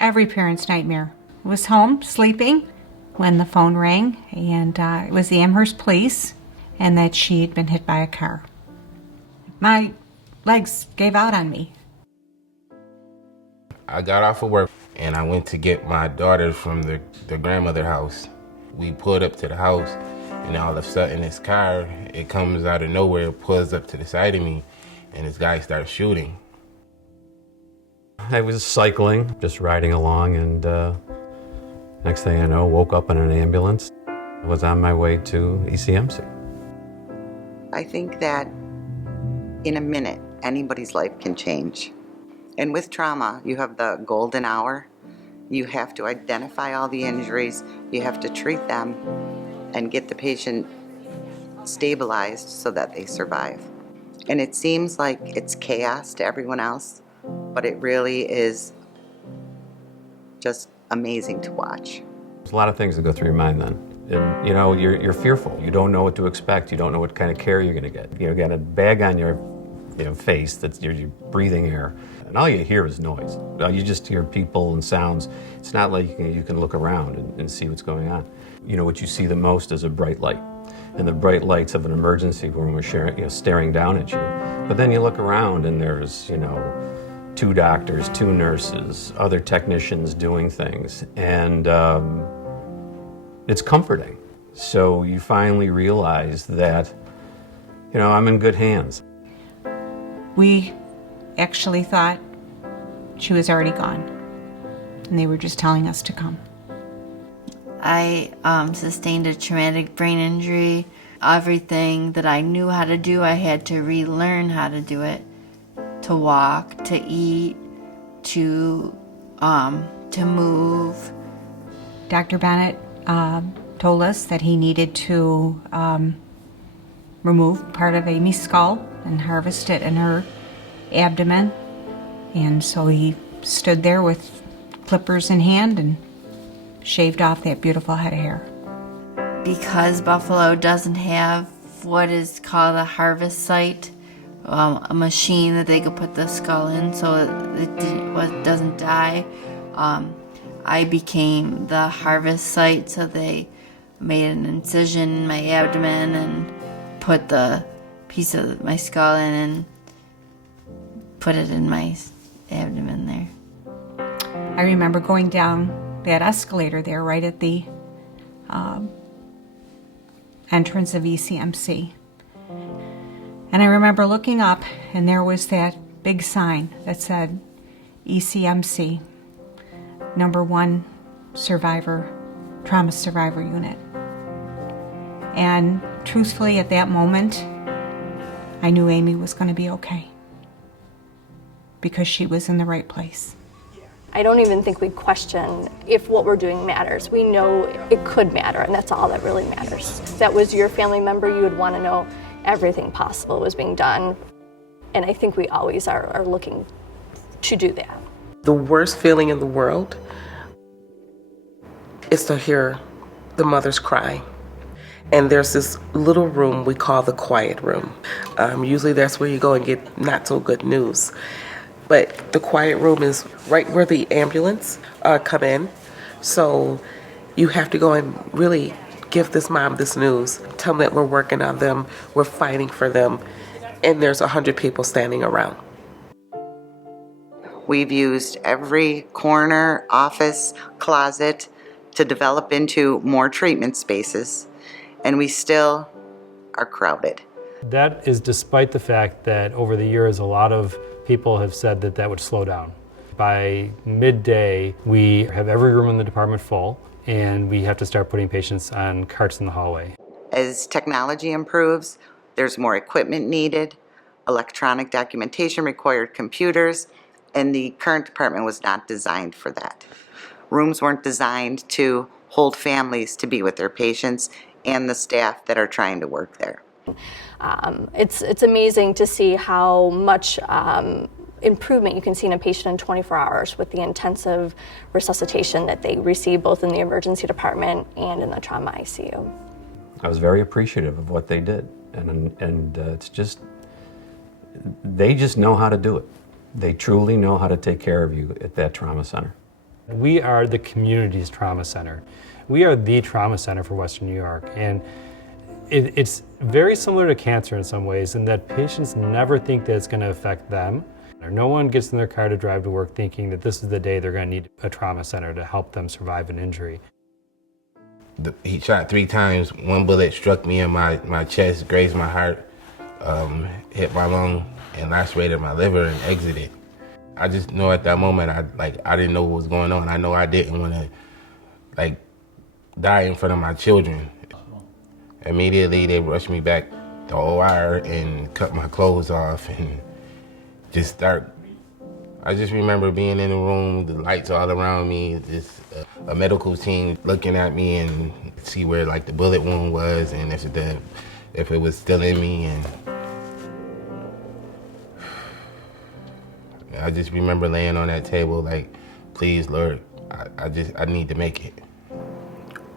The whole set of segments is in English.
Every parent's nightmare. I was home sleeping when the phone rang, and it was the Amherst police, and that she had been hit by a car. My legs gave out on me. I got off of work and I went to get my daughter from the grandmother house. We pulled up to the house, and all of a sudden this car, it comes out of nowhere, pulls up to the side of me, and this guy starts shooting. I was cycling, just riding along, and next thing I know, woke up in an ambulance. I was on my way to ECMC. I think that in a minute, anybody's life can change. And with trauma, you have the golden hour. You have to identify all the injuries, you have to treat them, and get the patient stabilized so that they survive. And it seems like it's chaos to everyone else, but it really is just amazing to watch. There's a lot of things that go through your mind then. And, you're fearful. You don't know what to expect. You don't know what kind of care you're going to get. You got a bag on your face that's you're breathing air, and all you hear is noise. You just hear people and sounds. It's not like you can look around and see what's going on. What you see the most is a bright light, and the bright lights of an emergency room are staring down at you. But then you look around and there's 2 doctors, 2 nurses, other technicians doing things, and it's comforting. So you finally realize that I'm in good hands. We actually thought she was already gone, and they were just telling us to come. I sustained a traumatic brain injury. Everything that I knew how to do, I had to relearn how to do it. To walk, to eat, to move. Dr. Bennett told us that he needed to remove part of Amy's skull and harvest it in her abdomen. And so he stood there with clippers in hand and shaved off that beautiful head of hair. Because Buffalo doesn't have what is called a harvest site, a machine that they could put the skull in so it doesn't die, I became the harvest site. So they made an incision in my abdomen and put the piece of my skull in and put it in my abdomen there. I remember going down that escalator there right at the entrance of ECMC. And I remember looking up, and there was that big sign that said ECMC, #1 survivor, trauma survivor unit. And truthfully, at that moment, I knew Amy was going to be okay, because she was in the right place. I don't even think we question if what we're doing matters. We know it could matter, and that's all that really matters. If that was your family member, you would want to know everything possible was being done. And I think we always are looking to do that. The worst feeling in the world is to hear the mothers cry. And there's this little room we call the quiet room. Usually that's where you go and get not so good news. But the quiet room is right where the ambulance come in. So you have to go and really give this mom this news. Tell them that we're working on them, we're fighting for them, and there's 100 people standing around. We've used every corner, office, closet to develop into more treatment spaces, and we still are crowded. That is despite the fact that over the years a lot of people have said that that would slow down. By midday, we have every room in the department full, and we have to start putting patients on carts in the hallway. As technology improves, there's more equipment needed, electronic documentation required computers, and the current department was not designed for that. Rooms weren't designed to hold families to be with their patients and the staff that are trying to work there. It's amazing to see how much improvement you can see in a patient in 24 hours with the intensive resuscitation that they receive both in the emergency department and in the trauma ICU. I was very appreciative of what they did, and it's just, they just know how to do it. They truly know how to take care of you at that trauma center. We are the community's trauma center. We are the trauma center for Western New York. And it's very similar to cancer in some ways in that patients never think that it's going to affect them. No one gets in their car to drive to work thinking that this is the day they're going to need a trauma center to help them survive an injury. He shot 3 times. One bullet struck me in my chest, grazed my heart, hit my lung, and lacerated my liver and exited. I just know at that moment, I didn't know what was going on. I know I didn't want to, die in front of my children. Immediately, they rushed me back to OR and cut my clothes off and just start. I just remember being in the room, the lights all around me, just a medical team looking at me and see where the bullet wound was and if it was still in me. And I just remember laying on that table please, Lord, I need to make it.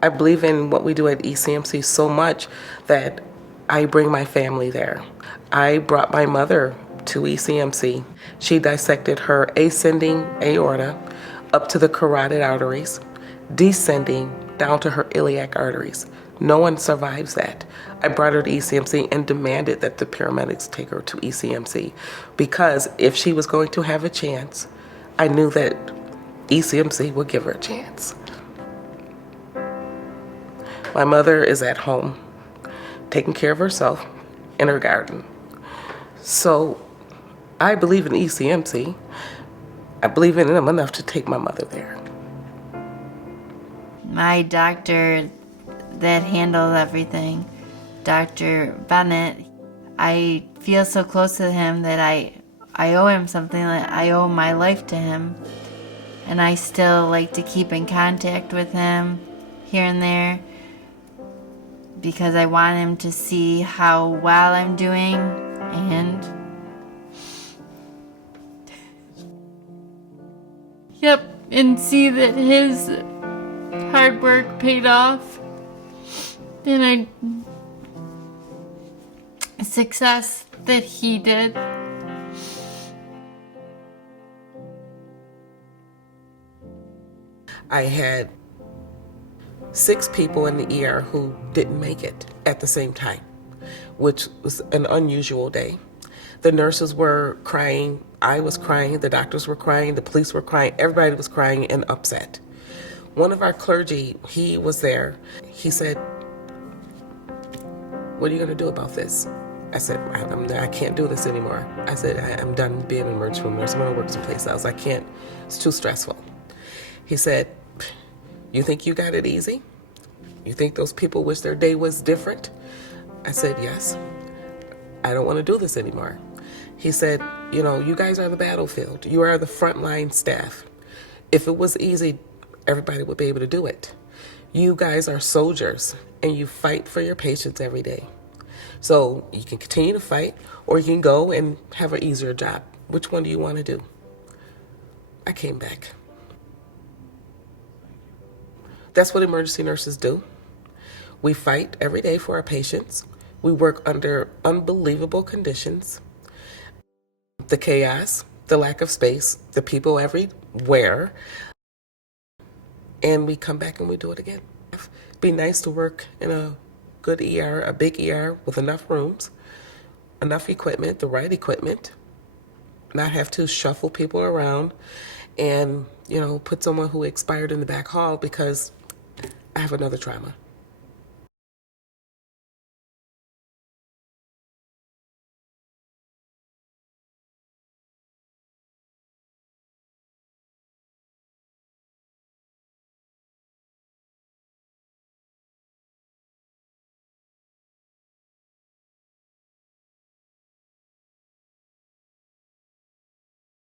I believe in what we do at ECMC so much that I bring my family there. I brought my mother to ECMC. She dissected her ascending aorta up to the carotid arteries, descending down to her iliac arteries. No one survives that. I brought her to ECMC and demanded that the paramedics take her to ECMC because if she was going to have a chance, I knew that ECMC would give her a chance. My mother is at home, taking care of herself in her garden. So I believe in ECMC. I believe in them enough to take my mother there. My doctor that handles everything, Dr. Bennett, I feel so close to him that I owe him something. I owe my life to him. And I still like to keep in contact with him here and there because I want him to see how well I'm doing and and see that his hard work paid off and success that he did. I had 6 people in the ER who didn't make it at the same time, which was an unusual day. The nurses were crying, I was crying, the doctors were crying, the police were crying, everybody was crying and upset. One of our clergy, he was there. He said, "What are you going to do about this?" I said, I can't do this anymore. I said, I'm done being an emergency room nurse. I'm going to work someplace else. I can't. It's too stressful. He said, "You think you got it easy? You think those people wish their day was different?" I said, "Yes. I don't want to do this anymore." He said, "You guys are the battlefield. You are the frontline staff. If it was easy, everybody would be able to do it. You guys are soldiers, and you fight for your patients every day. So you can continue to fight, or you can go and have an easier job. Which one do you want to do?" I came back. That's what emergency nurses do. We fight every day for our patients. We work under unbelievable conditions. The chaos, the lack of space, the people everywhere. And we come back and we do it again. It'd be nice to work in a good ER, a big ER with enough rooms, enough equipment, the right equipment, not have to shuffle people around and, put someone who expired in the back hall because I have another trauma.